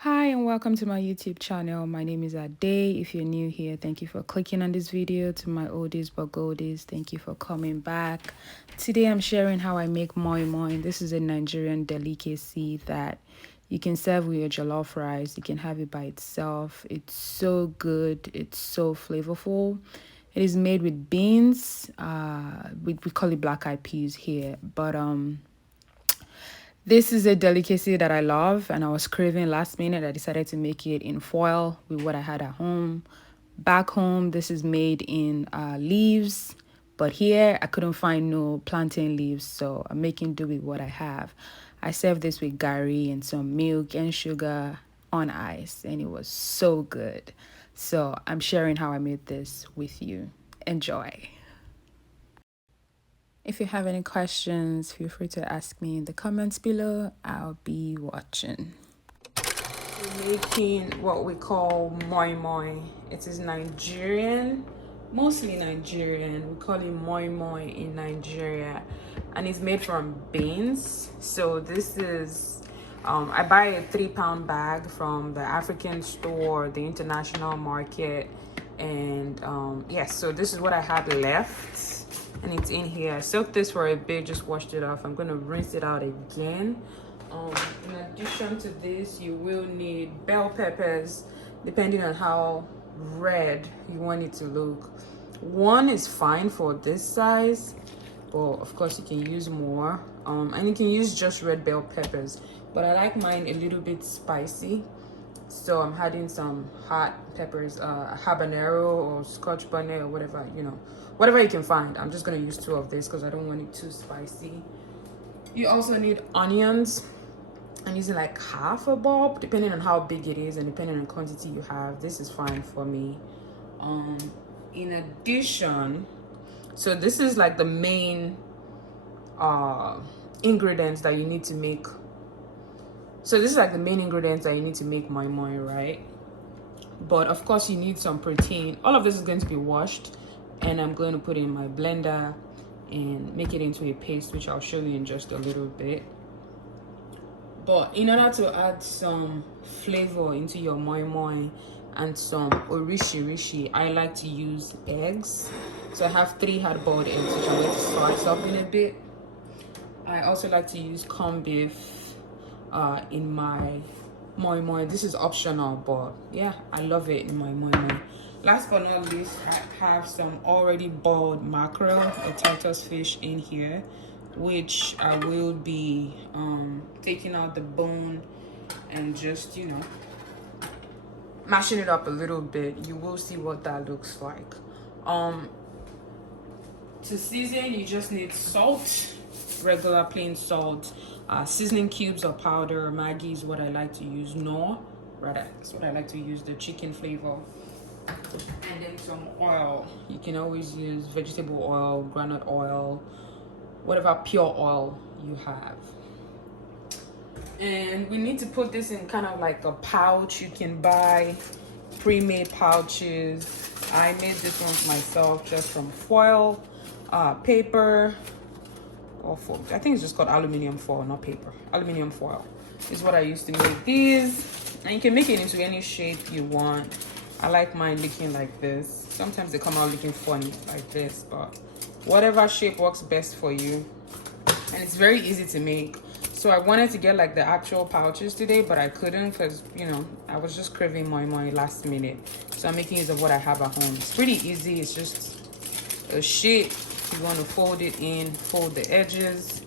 Hi and welcome to my YouTube channel. My name is Ade. If you're new here, thank you for clicking on this video. To my oldies but goldies, thank you for coming back. Today I'm sharing how I make moimoi. This is a Nigerian delicacy that you can serve with your jollof rice. You can have it by itself. It's so good. It's so flavorful. It is made with beans. We call it black eyed peas here, but this is a delicacy that I love, and I was craving last minute. I decided to make it in foil with what I had at home. Back home, this is made in leaves, but here I couldn't find no plantain leaves, so I'm making do with what I have. I served this with gari and some milk and sugar on ice, and it was so good. So I'm sharing how I made this with you. Enjoy. If you have any questions, feel free to ask me in the comments below. I'll be watching. We're making what we call moimoi. It is Nigerian, mostly Nigerian. We call it moimoi in Nigeria, and it's made from beans. So this is, I buy a 3-pound bag from the African store, the international market, and yes. So this is what I had left. And it's in here. I soaked this for a bit, just washed it off. I'm gonna rinse it out again. In addition to this, you will need bell peppers, depending on how red you want it to look. One is fine for this size, but of course you can use more. And you can use just red bell peppers, but I like mine a little bit spicy. So I'm adding some hot peppers, habanero or scotch bonnet or whatever, whatever you can find. I'm just gonna use 2 of this because I don't want it too spicy. You also need onions. I'm using like half a bulb, depending on how big it is and depending on quantity you have. This is fine for me. In addition, so this is like the main ingredients that you need to make. So this is like the main ingredients that you need to make moimoi, right? But of course you need some protein. All of this is going to be washed, and I'm going to put it in my blender and make it into a paste, which I'll show you in just a little bit. But in order to add some flavor into your moimoi and some orishi, I like to use eggs. So I have 3 hard-boiled eggs, which I'm going to slice up in a bit. I also like to use corned beef in my moimoi. This is optional, but yeah, I love it in my moimoi. Last but not least, I have some already boiled mackerel or Titus fish in here, which I will be taking out the bone and just, mashing it up a little bit. You will see what that looks like. To season, you just need salt, regular plain salt, seasoning cubes or powder. Maggi is what I like to use. No, rather, that's what I like to use, the chicken flavor. And then some oil. You can always use vegetable oil, groundnut oil, whatever pure oil you have. And we need to put this in kind of like a pouch. You can buy pre-made pouches. I made this one myself just from foil, paper, or foil. I think it's just called aluminium foil, not paper. Aluminium foil is what I used to make these. And you can make it into any shape you want. I like mine looking like this. Sometimes they come out looking funny like this, but whatever shape works best for you. And it's very easy to make. So I wanted to get like the actual pouches today, but I couldn't because, I was just craving moimoi last minute. So I'm making use of what I have at home. It's pretty easy. It's just a sheet. You want to fold it in, fold the edges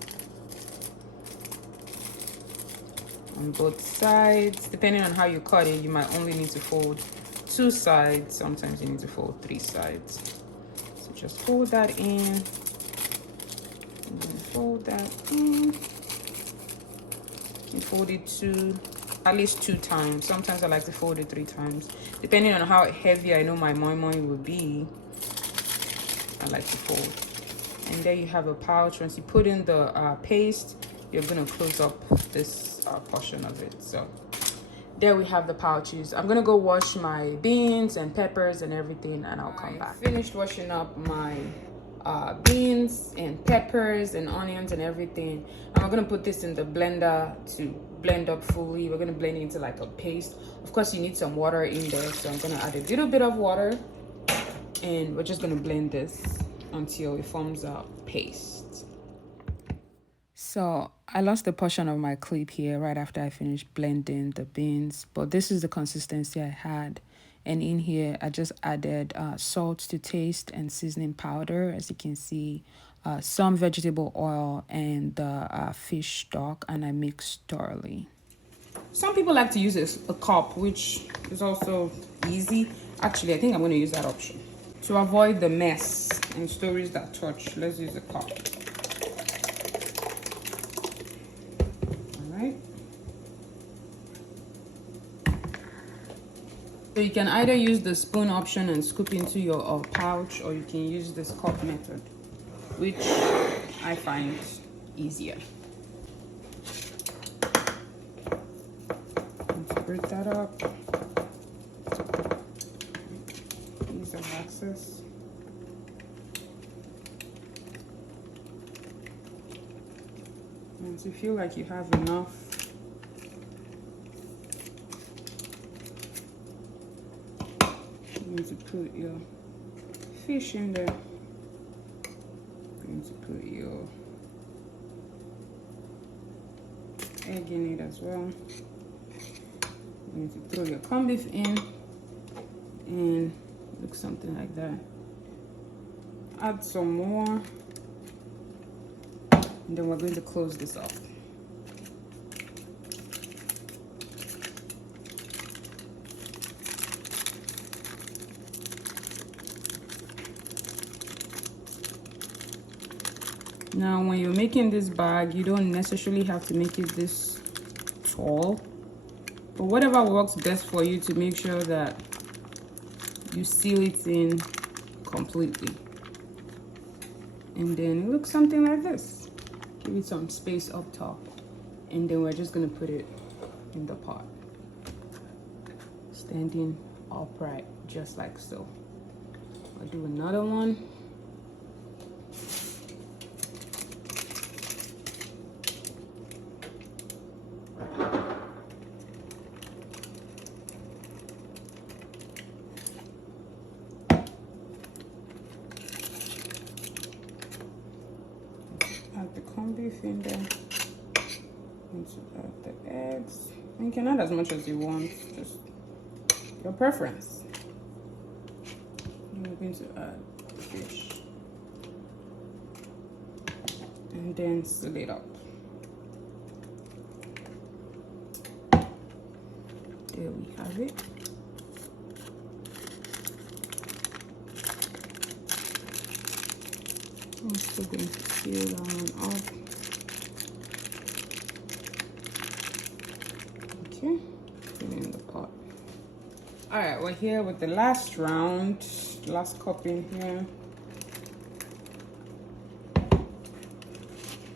on both sides. Depending on how you cut it, you might only need to fold 2 sides. Sometimes you need to fold 3 sides. So just fold that in, and then fold that in. You can fold it at least 2 times. Sometimes I like to fold it 3 times. Depending on how heavy I know my moimoi will be, I like to fold. And there you have a pouch. Once you put in the paste, you're gonna close up this portion of it. So there we have the pouches. I'm gonna go wash my beans and peppers and everything, and I'll come back. I finished washing up my beans and peppers and onions and everything. And we're gonna put this in the blender to blend up fully. We're gonna blend it into like a paste. Of course, you need some water in there, so I'm gonna add a little bit of water, and we're just gonna blend this until it forms a paste. So I lost a portion of my clip here right after I finished blending the beans, but this is the consistency I had. And in here, I just added salt to taste and seasoning powder, as you can see, some vegetable oil and the fish stock, and I mixed thoroughly. Some people like to use a cup, which is also easy. Actually, I think I'm going to use that option. To avoid the mess and stories that touch, let's use a cup. All right. So you can either use the spoon option and scoop into your pouch, or you can use this cup method, which I find easier. Let's break that up. Ease of access. Once you feel like you have enough, going to put your fish in there. Going to put your egg in it as well. Going to throw your corned beef in, and look something like that. Add some more, and then we're going to close this off. Now, when you're making this bag, you don't necessarily have to make it this tall, but whatever works best for you to make sure that you seal it in completely. And then it looks something like this. Give it some space up top, and then we're just gonna put it in the pot, standing upright, just like so. I'll do another one. Add the corned beef in there. And to add the eggs. And you can add as much as you want, just your preference. And we're going to add the fish. And then seal it up. There we have it. I'm still going to seal that one up. Okay, put it in the pot. All right, we're here with the last round, last cup in here.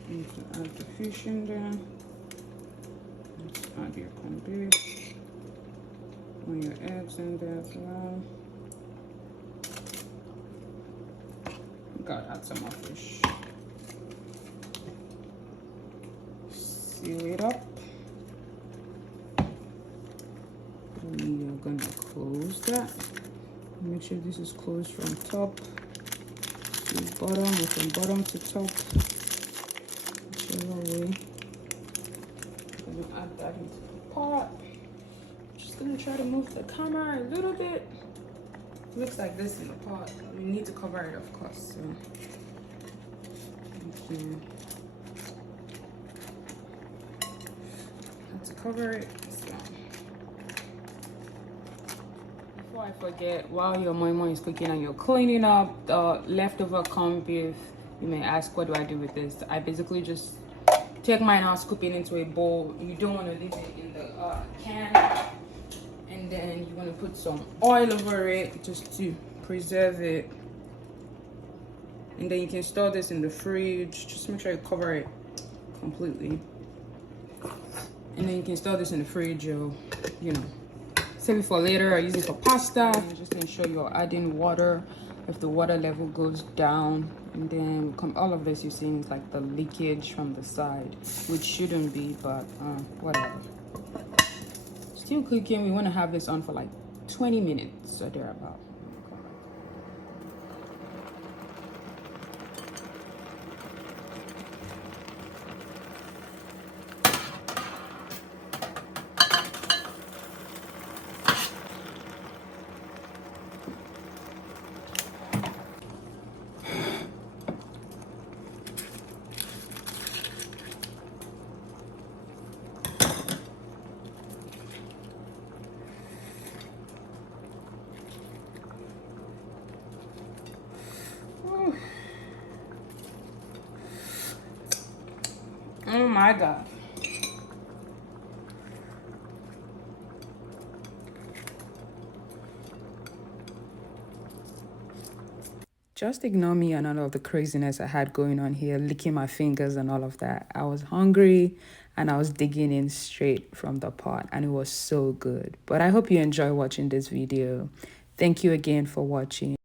You can add the fish in there. Let's add your corned beef. Put your eggs in there as well. Gotta add some more fish. Seal it up. We are gonna close that. Make sure this is closed from top to bottom, or from bottom to top. Whichever way. I'm gonna add that into the pot. Just gonna try to move the camera a little bit. It looks like this in the pot. You need to cover it, of course. So you can have to cover it. So before I forget, while your moimoi is cooking and you're cleaning up the leftover corned beef, you may ask, what do I do with this? I basically just take mine out, scoop it into a bowl. You don't want to leave it in the can. And then you want to put some oil over it just to preserve it. And then you can store this in the fridge. Just make sure you cover it completely. And then you can store this in the fridge, or, you know, save it for later, or use it for pasta. Just ensure you're adding water if the water level goes down, and then all of this you're seeing is like the leakage from the side, which shouldn't be, but whatever. Still cooking. We want to have this on for like 20 minutes or thereabout. Oh my God. Just ignore me and all of the craziness I had going on here, licking my fingers and all of that. I was hungry and I was digging in straight from the pot, and it was so good. But I hope you enjoy watching this video. Thank you again for watching.